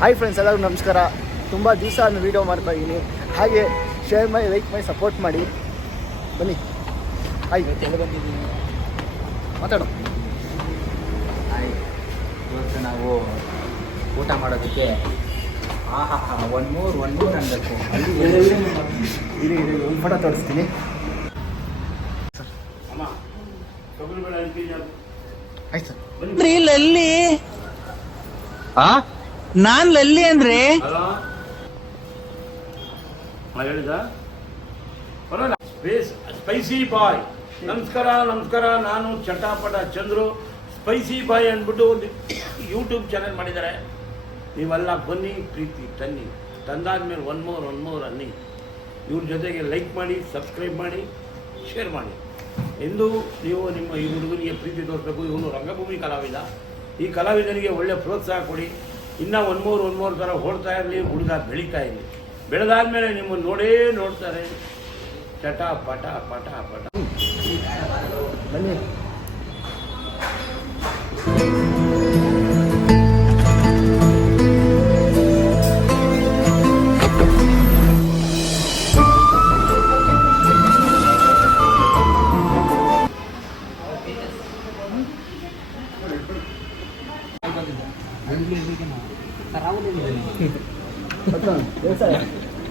Hi friends, ಎಲ್ಲರಿಗೂ ನಮಸ್ಕಾರ. ತುಂಬ ದಿವಸ ನಾನು ವೀಡಿಯೋ ಮಾಡ್ತಾಯಿದ್ದೀನಿ. ಹಾಗೆ ಶೇರ್ ಮಾಡಿ, ಲೈಕ್ ಮಾಡಿ, ಸಪೋರ್ಟ್ ಮಾಡಿ. ಬನ್ನಿ. ಹಾಯ್, ಎಲ್ಲ ಬಂದಿದ್ದೀನಿ, ಮಾತಾಡೋ. ಹಾಯ್, ಇವತ್ತು ನಾವು ಊಟ ಮಾಡೋದಕ್ಕೆ ಒನ್ ಮೂರ್ ಅನ್ಬೇಕು. ಇಲ್ಲಿ ಒಂದು ಫೋಟೋ ತೋರಿಸ್ತೀನಿ. ಆಯ್ತು ಸರ್. ಲಲ್ಲಿ ನಾನ್ ಲಲ್ಲಿ ಅಂದ್ರೆ ಹೇಳಿದ ಸ್ಪೈಸಿ ಬಾಯ್. ನಮಸ್ಕಾರ, ನಾನು ಚಟಾಪಟ ಚಂದ್ರು. ಸ್ಪೈಸಿ ಬಾಯ್ ಅಂದ್ಬಿಟ್ಟು ಒಂದು ಯೂಟ್ಯೂಬ್ ಚಾನೆಲ್ ಮಾಡಿದ್ದಾರೆ. ನೀವೆಲ್ಲ ಬನ್ನಿ, ಪ್ರೀತಿ ತನ್ನಿ, ತಂದಾದ್ಮೇಲೆ ಒನ್ ಮೋರ್ ಅನ್ನಿ. ಇವ್ರ ಜೊತೆಗೆ ಲೈಕ್ ಮಾಡಿ, ಸಬ್ಸ್ಕ್ರೈಬ್ ಮಾಡಿ, ಶೇರ್ ಮಾಡಿ. ಎಂದು ನೀವು ನಿಮ್ಮ ಈ ಹುಡುಗನಿಗೆ ಪ್ರೀತಿ ತೋರಿಸ್ಬೇಕು. ಇವನು ರಂಗಭೂಮಿ ಕಲಾವಿದ. ಈ ಕಲಾವಿದನಿಗೆ ಒಳ್ಳೆ ಪ್ರೋತ್ಸಾಹ ಕೊಡಿ. ಇನ್ನೂ ಒನ್ ಮೋರ್ ಥರ ಓಡ್ತಾ ಇರಲಿ. ಹುಡುಗ ಬೆಳೀತಾ ಇರಲಿ. ಬೆಳೆದಾದ್ಮೇಲೆ ನಿಮ್ಮನ್ನು ನೋಡ್ತಾರೆ. ಚಟ ಪಟ ಬನ್ನಿ.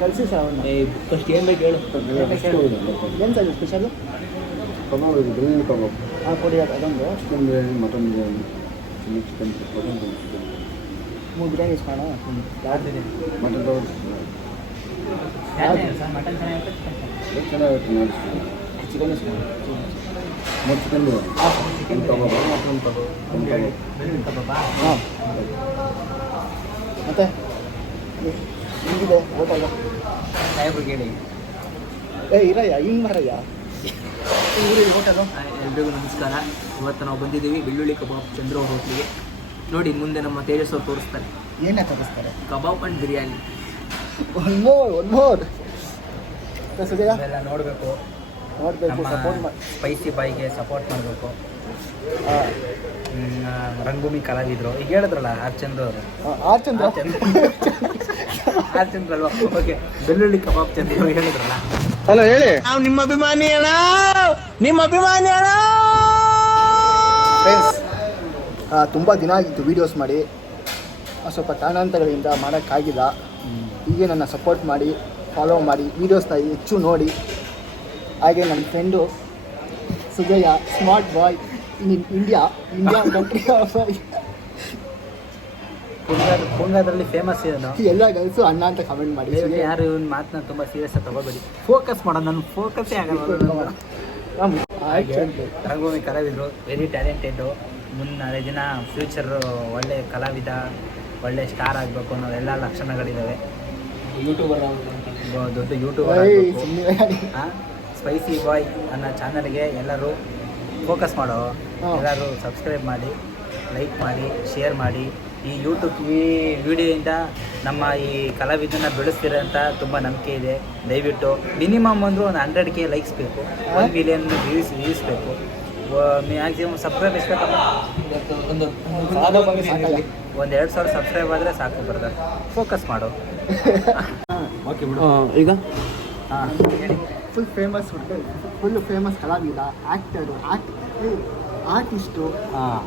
ಕಳಿಸಿ ಸರ್ ಅವನ್ನ. ಫಸ್ಟ್ ಏನು ಬೇಕು ಹೇಳು. ಏನು ಸರ್ ಸ್ಪೆಷಲು? ಕಬಾಬ್ ಇದೆ, ಬಿರಿಯಾನಿ ಕಬಾಬ್. ಹಾಂ, ಕೊಡಿ. ಅದೊಂದು chicken biryani, mutton biryani, chicken chicken 3 biryani ಇಸ್ಕೋಣ. ಮಟನ್ ಕಬಾಬ್ ಚೆನ್ನಾಗಿರುತ್ತೆ. ಚಿಕನ್ ಇಸ್ಕೋಣ. 3 chicken biryani, chicken kebab, mutton kebab. ಹಾಂ, ಮತ್ತೆ ಹಿಂಗಿದೆ ಹೋಟೆಲ್. ಸಾಹೇಬ್ರಿಗೆ ಹೇಳಿ. ಇರಯ್ಯ, ಹಿಂಗೆ ಮಾರಯ್ಯ. ಊರಿಗೆ ಹೋಟೆಲು. ಎಲ್ರಿಗೂ ನಮಸ್ಕಾರ. ಇವತ್ತು ನಾವು ಬಂದಿದ್ದೀವಿ ಬೆಳ್ಳುಳ್ಳಿ ಕಬಾಬ್ ಚಂದ್ರ ಅವ್ರ ಹೋಟ್ಲಿಗೆ. ನೋಡಿ, ಮುಂದೆ ನಮ್ಮ ತೇಜಸ್ ಅವ್ರು ತೋರಿಸ್ತಾರೆ. ಏನೇ ತೋರಿಸ್ತಾರೆ? Kebab and biryani. One more Sujaya ಎಲ್ಲ ನೋಡಬೇಕು, ಸಪೋರ್ಟ್ ಮಾಡಿ. ಸ್ಪೈಸಿ ಬಾಯ್ಗೆ ಸಪೋರ್ಟ್ ಮಾಡಬೇಕು. ಹಾಂ, ರಂಗಭೂಮಿ ಕಲಾವಿದರು ಈಗ ಹೇಳಿದ್ರಲ್ಲ ಆರ್ ಚಂದ್ರ ಅವರು. ಆರ್ ಚಂದ್ರ ಅಲ್ವಾ? ಓಕೆ, ಬೆಳ್ಳುಳ್ಳಿ ಕಬಾಬ್ ಚಂದ್ರ ಅವರು ಹೇಳಿದ್ರಲ್ಲ. ಹಲೋ, ಹೇಳಿ. ನಾವು ನಿಮ್ಮ ಅಭಿಮಾನಿ ಅಣ್ಣ. ಫ್ರೆಂಡ್ಸ್, ತುಂಬ ದಿನ ಆಗಿತ್ತು ವೀಡಿಯೋಸ್ ಮಾಡಿ. ಸ್ವಲ್ಪ ಕಾರಣಾಂತರಗಳಿಂದ ಮಾಡೋಕ್ಕಾಗಿಲ್ಲ. ಹೀಗೆ ನನ್ನ ಸಪೋರ್ಟ್ ಮಾಡಿ, ಫಾಲೋ ಮಾಡಿ, ವೀಡಿಯೋಸ್ನ ಹೆಚ್ಚು ನೋಡಿ. ಹಾಗೆ ನನ್ನ friend Sujaya, smart boy in India country of ಪುಂಗದಲ್ಲಿ ಫೇಮಸ್ ಏನು. ಎಲ್ಲ ಗರ್ಲ್ಸು ಅಣ್ಣ ಅಂತ ಕಮೆಂಟ್ ಮಾಡಿ. ಯಾರು ಇವನ್ ಮಾತನ್ನ ತುಂಬ ಸೀರಿಯಸ್ ಆಗಿ ತಗೋಬೇಡಿ. ಫೋಕಸ್ ಮಾಡೋದು, ನನ್ನ ಫೋಕಸ್ಸೇ ಆಗಲ್ಲ. ರಂಗಭೂಮಿ ಕಲಾವಿದರು, ವೆರಿ ಟ್ಯಾಲೆಂಟೆಡ್ಡು. ನಾಳೆ ದಿನ ಫ್ಯೂಚರ್ ಒಳ್ಳೆ ಕಲಾವಿದ, ಒಳ್ಳೆ ಸ್ಟಾರ್ ಆಗಬೇಕು ಅನ್ನೋ ಎಲ್ಲ ಲಕ್ಷಣಗಳಿದ್ದಾವೆ. ಯೂಟ್ಯೂಬರ್, ದೊಡ್ಡ ಯೂಟ್ಯೂಬರ್. ಸ್ಪೈಸಿ ಬಾಯ್ ಅನ್ನೋ ಚಾನಲ್ಗೆ ಎಲ್ಲರೂ ಫೋಕಸ್ ಮಾಡೋ, ಎಲ್ಲರೂ ಸಬ್ಸ್ಕ್ರೈಬ್ ಮಾಡಿ, ಲೈಕ್ ಮಾಡಿ, ಶೇರ್ ಮಾಡಿ. ಈ ವಿಡಿಯೋಯಿಂದ ನಮ್ಮ ಈ ಕಲಾವಿದನ ಬೆಳೆಸ್ತೀರ ಅಂತ ತುಂಬ ನಂಬಿಕೆ ಇದೆ. ದಯವಿಟ್ಟು ಮಿನಿಮಮ್ ಒಂದು 100K ಲೈಕ್ಸ್ ಬೇಕು, 1 ಮಿಲಿಯನ್ ವ್ಯೂಸ್ ಬೇಕು. ಮ್ಯಾಕ್ಸಿಮಮ್ ಸಬ್ಸ್ಕ್ರೈಬ್ ಎಷ್ಟಬೇಕಪ್ಪ? ಒಂದು 2,000 ಸಬ್ಸ್ಕ್ರೈಬ್ ಆದರೆ ಸಾಕು ಬ್ರದರ್. ಫೋಕಸ್ ಮಾಡು. ಓಕೆ ಬಿಡು. ಈಗ ಹಾಂ, ಹೇಳಿ. ಫುಲ್ ಫೇಮಸ್ ಕಲಾವಿದ, ಆ್ಯಕ್ಟರು, ಆರ್ಟಿಸ್ಟು. ಹಾಂ,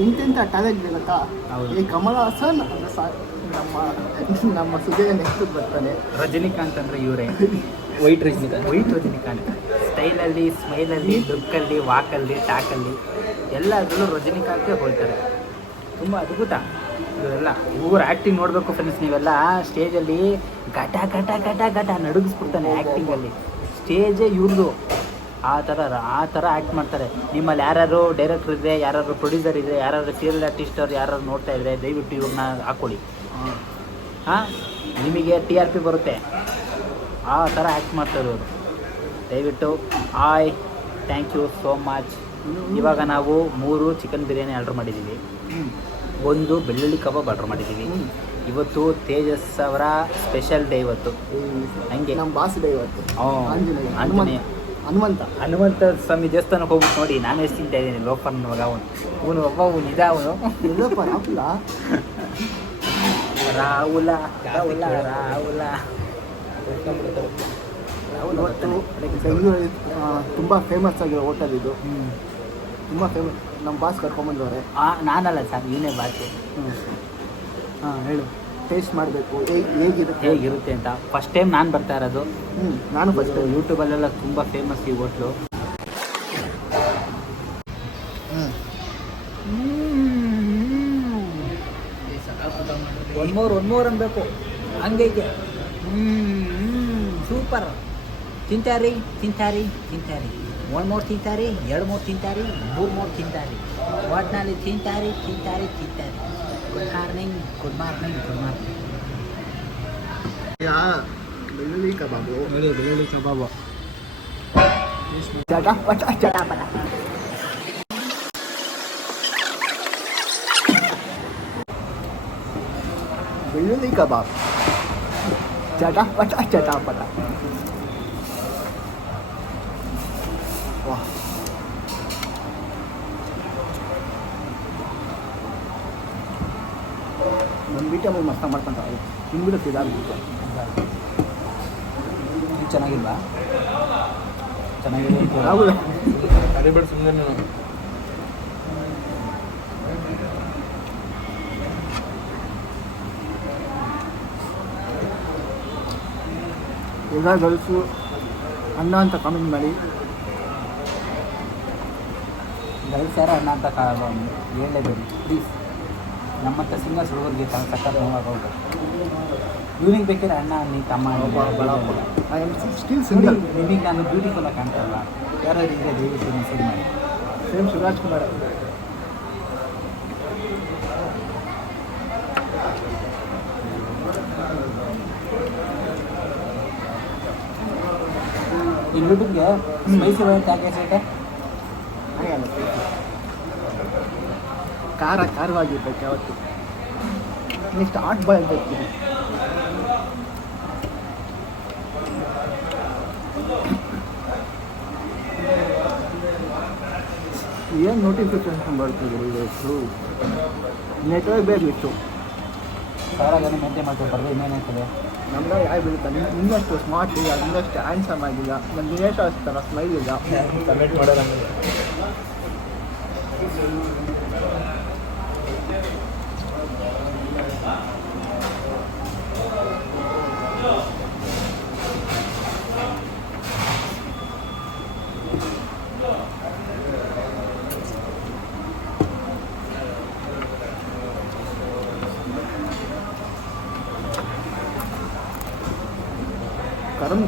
ಎಂತೆಂಥ ಟ್ಯಾಲೆಂಟ್ ಗೊತ್ತಾ? ಹೌದು. ಈ ಕಮಲ್ ಹಾಸನ್ ನಮ್ಮ ಸುಜಯ ನೆಕ್ಸ್ಟ್ ಬರ್ತಾನೆ. ರಜನಿಕಾಂತ್ ಅಂದರೆ ಇವರೇ. ವೈಟ್ ರಜನಿಕಾಂತ್ ಸ್ಟೈಲಲ್ಲಿ, ಸ್ಮೈಲಲ್ಲಿ, ಲುಕ್ಕಲ್ಲಿ, ವಾಕಲ್ಲಿ, ಟಾಕಲ್ಲಿ ಎಲ್ಲದರಲ್ಲೂ ರಜನಿಕಾಂತೇ ಹೋಗ್ತಾರೆ. ತುಂಬ ಅದ್ಭುತ ಇವರೆಲ್ಲ. ಇವ್ರು ಆ್ಯಕ್ಟಿಂಗ್ ನೋಡಬೇಕು ಫ್ರೆಂಡ್ಸ್. ನೀವೆಲ್ಲ ಸ್ಟೇಜಲ್ಲಿ ಘಟ ನಡುಗಿಸ್ಬಿಡ್ತಾನೆ ಆ್ಯಕ್ಟಿಂಗಲ್ಲಿ. ಸ್ಟೇಜೇ ಇವ್ರದ್ದು. ಆ ಥರ ಆ್ಯಕ್ಟ್ ಮಾಡ್ತಾರೆ. ನಿಮ್ಮಲ್ಲಿ ಯಾರು ಡೈರೆಕ್ಟರ್ ಇದ್ದರೆ, ಯಾರು ಪ್ರೊಡ್ಯೂಸರ್ ಇದ್ದರೆ, ಯಾರು ಸೀರಿಯಲ್ ಆರ್ಟಿಸ್ಟವ್ರು ಯಾರು ನೋಡ್ತಾ ಇದ್ದರೆ ದಯವಿಟ್ಟು ಇವ್ರನ್ನ ಹಾಕ್ಕೊಳ್ಳಿ. ಹಾಂ, ನಿಮಗೆ TRP ಬರುತ್ತೆ. ಆ ಥರ ಆ್ಯಕ್ಟ್ ಮಾಡ್ತಾರೆ ಇವರು. ದಯವಿಟ್ಟು ಥ್ಯಾಂಕ್ ಯು ಸೋ ಮಚ್. ಇವಾಗ ನಾವು 3 ಚಿಕನ್ ಬಿರಿಯಾನಿ ಆರ್ಡ್ರ್ ಮಾಡಿದ್ದೀವಿ, 1 ಬೆಳ್ಳುಳ್ಳಿ ಕಬಾಬ್ ಆರ್ಡ್ರ್ ಮಾಡಿದ್ದೀವಿ. ಇವತ್ತು ತೇಜಸ್ ಅವರ ಸ್ಪೆಷಲ್ ಡೇ. ಇವತ್ತು ಹಂಗೆ ನಮ್ಮ ಬಾಸ್ ಡೇ ಇವತ್ತು. ಆಂಜನೇಯ ಹನುಮಂತ ಸ್ವಾಮಿ ದೇವಸ್ಥಾನಕ್ಕೆ ಹೋಗ್ಬಿಟ್ಟು ನೋಡಿ. ನಾನು ಎಷ್ಟು ತಿಂತಾ ಇದ್ದೀನಿ ಲೋಫನ್ ಮಗ. ಅವನು ಒಬ್ಬ ಇದ ಅವನು ಎಲ್ಲಪ್ಪ ರಾಹುಲ ರಾಹುಲ ರಾಹುಲ ಇವತ್ತು ಬೆಂಗಳೂರಲ್ಲಿ ತುಂಬ ಫೇಮಸ್ ಆಗಿರೋ ಹೋಟೆಲ್ ಇದು. ತುಂಬ ಫೇಮಸ್. ನಮ್ಮ ಬಾಸ್ ಕರ್ಕೊಂಬಂದವ್ರೆ. ನಾನಲ್ಲ ಸರ್, ಇವನೇ ಬಾಕಿ. ಹಾಂ ಹೇಳು. ಟೇಸ್ಟ್ ಮಾಡಬೇಕು ಹೇಗಿರುತ್ತೆ ಅಂತ. ಫಸ್ಟ್ ಟೈಮ್ ನಾನು ಬರ್ತಾ ಇರೋದು. ನಾನು ಫಸ್ಟ್ ಟೈಮ್. ಯೂಟ್ಯೂಬಲ್ಲೆಲ್ಲ ತುಂಬ ಫೇಮಸ್ ಈ ಹೋಟ್ಲು. ಒನ್ ಮೋರ್ ಅನ್ಬೇಕು ಹಂಗೆ. ಸೂಪರ್. ತಿಂತಾರಿ 1 ಮೋರ್ ತಿಂತಾರಿ, 2 ಮೋರ್ ತಿಂತಾರಿ, 3 ಮೋರ್ ತಿಂತಾರಿ, ಒಟ್ಟಿನಲ್ಲಿ ತಿಂತಾರಿ. Good morning. ಬೆಳ್ಳುಳ್ಳಿ ಕಬಾಬು. ಬೆಳ್ಳುಳ್ಳಿ ಕಬಾಬು. ಚಟಾಪಟ. ಬೆಳ್ಳುಳ್ಳಿ ಕಬಾಬ್. ಚಟಾಪಟ. ವಾಹ್. ಒಂದು ಬೀಟಲ್ಲಿ ಮಸ್ತ ಮಾಡ್ಕೊಂತಾರೆ. ತಿಂದ್ಬಿಡುತ್ತೆ ಇದಾಗ್ಬಿಟ್ಟು. ಚೆನ್ನಾಗಿಲ್ವಾ? ಚೆನ್ನಾಗಿದೆ. ಹೌದು. ಅರಿಬೇಡ ಸುಮ್ಮನೆ ನಾನು. ಎಲ್ಲ ಗಲ್ಸು ಅನ್ನ ಅಂತ ಕಾಮೆಂಟ್ ಮಾಡಿ. ಗಲ್ಸಾರ ಅನ್ನ ಅಂತ ಹೇಳಲೇಬೇಡಿ ಪ್ಲೀಸ್. ನಮ್ಮಂಥ ಸಿಂಗರ್ಸ್ ಹುಡುಗರಿಗೆ ಸಕ್ಕತ್ ನೋವಾಗೋದು. ಇವ್ನಿಗೆ ಬೇಕಿದ್ರೆ ಅಣ್ಣ ನೀ ತಮ್ಮ ಐ ಆಮ್ ಸ್ಟಿಲ್ ಸಿಂಗಲ್. ನಿಮಗೆ ನಾನು ಬ್ಯೂಟಿಫುಲ್ ಆಗಿ ಕಾಣ್ತಾರಲ್ಲ, ಯಾರು ಇದ್ರೆ ದಯವಿಟ್ಟು ಮೆಸೇಜ್ ಮಾಡಿ. ಸೇಮ್ ಶಿವರಾಜ್ ಕುಮಾರ್. ಈ ಯೂಟ್ಯೂಬ್ಗೆ ಸ್ಪೈಸಿ ಬರುತ್ತೆ ಪ್ಯಾಕೇಜ್ ಐತೆ. ಖಾರವಾಗಿರ್ಬೇಕು ಯಾವತ್ತು. ನೆಕ್ಸ್ಟ್ ಆಟ್ ಬಾಯ್ ಅಂತ ಇರ್ತೀನಿ. ಏನು ನೋಟಿಫಿಕೇಶನ್ ಬರ್ತಿದ್ರು ಇವತ್ತು. ನೆಟ್ವರ್ಕ್ ಬೇಕಿತ್ತು. ಸಾವಿರ ಮೇಂಟೈನ್ ಮಾಡ್ಕೊಳ್ಬಾರ್ದು. ಇನ್ನೇನಾಗ್ತದೆ ನಮ್ಗೆ ಯಾರು ಬೀಳುತ್ತಾನೆ. ಇನ್ನಷ್ಟು ಸ್ಮಾರ್ಟ್ ಇಲ್ಲ, ಇನ್ನಷ್ಟು ಹ್ಯಾಂಡ್ಸಮ್ ಆಗಿಲ್ಲ. ನನ್ನ ದಿನೇಶ ಥರ ಸ್ಮೈಲ್ ಇಲ್ಲ. ಕಮೆಂಟ್ ಮಾಡೋಣ.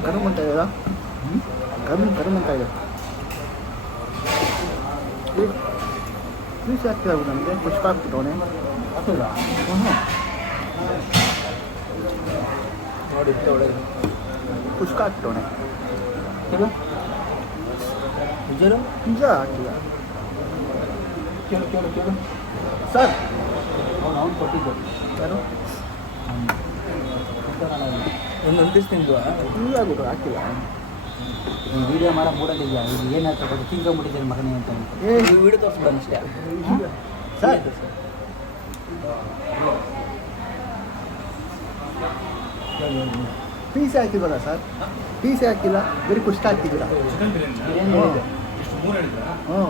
ಕರಮ್ ಅಂತ ಇದೆ. ಕರಮ್ ಅಂತ ಇದೆ. ಪ್ಲೀಸ್ ಆಗ್ತಿಲ್ಲ ನನಗೆ. ಪುಷ್ಪ ಆಗ್ತಿದ್ದವನೇ. ಆಗ್ತದ ನೋಡಿ ಒಳ್ಳೆ ಪುಷ್ಪ ಆಗ್ತಿದ್ದವನೇ. ಕೇಳು ವಿಜಯರು ನಿಜ ಆಗ್ತಿಲ್ಲ ಕೇಳು ಸರ್. ಅವ್ನು ಕೊಟ್ಟಿದ್ದು ಯಾರು ಒಂದು ಅಂತಿಸ್ತಿದ್ವಾ? ನಿಜ ಆಗ್ಬಿಟ್ಟು ಆಗ್ತಿಲ್ಲ. ಈ ವಿಡಿಯೋ ಮಾಡೋ ಮೂಡಲ್ಲಿದ್ಯಾ? ಇದು ಏನಾಗ್ತದೆ ತಿಂಕೊಂಬಿಟ್ಟಿದ್ದೀನಿ ಮಗನೇ ಅಂತ. ಈ ವಿಡಿಯೋ ತೋರಿಸ್ಬೋದು ಅಷ್ಟೇ ಸರ್. ಪೀಸೆ ಹಾಕಿಲ್ವಲ್ಲ ಸರ್? ಪೀಸೆ ಹಾಕಿಲ್ಲ, ಬರೀ ಪುಷ್ಕ ಹಾಕಿದ್ದೀರಾ. ಹ್ಞೂ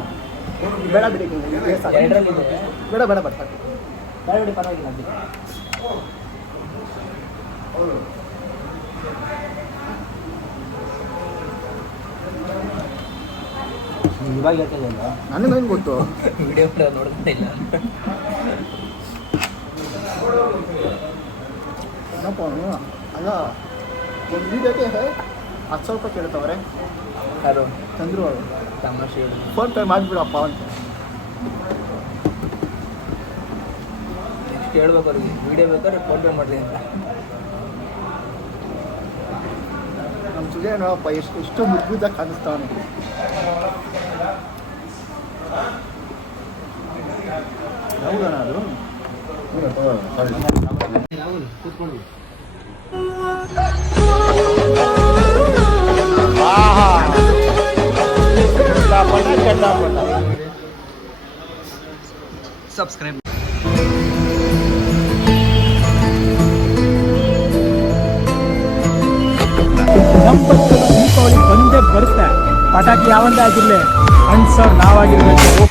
ಬೇಡ ಬಿಡಿ. ಎರಡರಲ್ಲಿದೆ. ಬೇಡ ಬರ್ತಾರೆ. ಬೇಡ ಬಿಡಿ, ಪರವಾಗಿಲ್ಲ. ಇವಾಗ ಹೇಳ್ತಿದೆ ಅಲ್ಲ, ನನಗೆ ಹೆಂಗೆ ಗೊತ್ತು? ವಿಡಿಯೋ ನೋಡ್ತಾ ಇಲ್ಲ. ಏನಪ್ಪ ಅಲ್ಲ, ಒಂದು ವೀಡಿಯೋಗೆ 10,000 ರೂಪಾಯಿ ಕೇಳ್ತವ್ರೆ. ಯಾರು ಚಂದ್ರು ಅವರು ತಮಾಷೆ ಫೋನ್ ಪೇ ಮಾಡಿಬಿಡಪ್ಪ ಅಂತ. ನೆಕ್ಸ್ಟ್ ಹೇಳ್ಬೇಕು ಅವ್ರಿಗೆ, ವಿಡಿಯೋ ಬೇಕಾದ್ರೆ ಫೋನ್ ಪೇ ಮಾಡಲಿ ಅಂತ. ನಮ್ಮ ಸುಜಯ್ ನೋಡಪ್ಪ ಎಷ್ಟು ಮುದ್ಗುದ್ದಾಗ ಕಾಣಿಸ್ತಾವನೆ. ಹೌದಣ್ಣ ಅದು? ಕೂತ್ಕೊಳ್ಳಿ. ಸಬ್ಸ್ಕ್ರೈಬ್ ನಮ್ಮ ಬದುಕಲ್ಲಿ ದೀಪಾವಳಿ ಬಂದೇ ಬರುತ್ತೆ. ಪಟಾಕಿ ಯಾವಂದೇ ಆಗಿರಲಿ ಅಂಟಿಸೋರು ನಾವಾಗಿರ್ಬೇಕು.